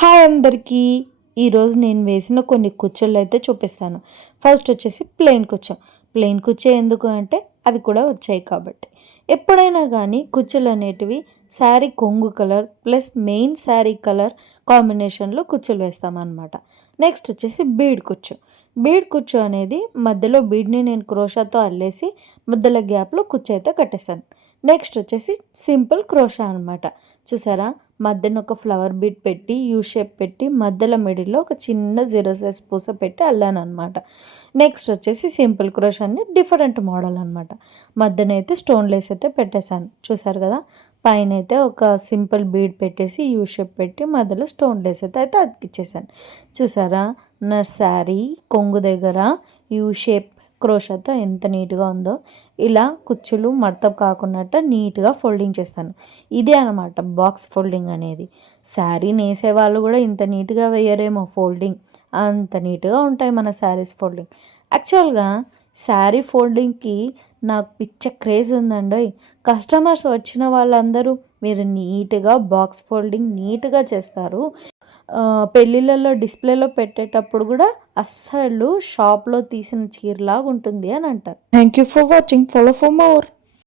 Hi అందరికీ. ఈరోజు నేను వేసిన కొన్ని కుచ్చుళ్ళు అయితే చూపిస్తాను. ఫస్ట్ వచ్చేసి ప్లెయిన్ కుచ్చు. ప్లెయిన్ కుచ్చే ఎందుకు అంటే అవి కూడా వచ్చాయి కాబట్టి. ఎప్పుడైనా కానీ కుచ్చులు అనేటివి శారీ కొంగు colour plus main sari colour కాంబినేషన్లో కుచ్చులు వేస్తామన్నమాట. నెక్స్ట్ వచ్చేసి బీడ్ కుచ్చు. బీడ్ కుచ్చు అనేది మధ్యలో బీడ్ని నేను క్రోషాతో అల్లేసి మధ్యలో గ్యాప్లో కుచ్చు అయితే కట్టేస్తాను. నెక్స్ట్ వచ్చేసి సింపుల్ క్రోషా అనమాట. చూసారా, మధ్యన ఒక ఫ్లవర్ బీడ్ పెట్టి యూ షేప్ పెట్టి మధ్యలో మిడిల్లో ఒక చిన్న జీరో సైజ్ పూస పెట్టి అల్లాను అనమాట. నెక్స్ట్ వచ్చేసి సింపుల్ క్రోషాని డిఫరెంట్ మోడల్ అనమాట. మధ్యన అయితే స్టోన్ లేస్ అయితే పెట్టేశాను. చూసారు కదా, పైన అయితే ఒక సింపుల్ బీడ్ పెట్టేసి యూ షేప్ పెట్టి మధ్యలో స్టోన్ లేస్ అయితే అతికిచ్చేసాను. చూసారా, నా శారీ కొంగు దగ్గర యూ షేప్ క్రోషాతో ఎంత నీట్గా ఉందో. ఇలా కుచ్చులు మడత కాకున్నట్టు నీట్గా ఫోల్డింగ్ చేస్తాను. ఇదే అనమాట బాక్స్ ఫోల్డింగ్ అనేది. శారీ నేసే వాళ్ళు కూడా ఇంత నీట్గా వేయరేమో ఫోల్డింగ్, అంత నీట్గా ఉంటాయి మన శారీస్ ఫోల్డింగ్. యాక్చువల్గా శారీ ఫోల్డింగ్కి నాకు పిచ్చ క్రేజ్ ఉందండి. కస్టమర్స్ వచ్చిన వాళ్ళందరూ మీరు నీట్గా బాక్స్ ఫోల్డింగ్ నీట్గా చేస్తారు, పెళ్ళిళ్ళలో డిస్ప్లేలో పెట్టేటప్పుడు కూడా అస్సలు షాప్లో తీసిన చీరలాగా ఉంటుంది అని అంటారు. Thank you for watching. Follow for more.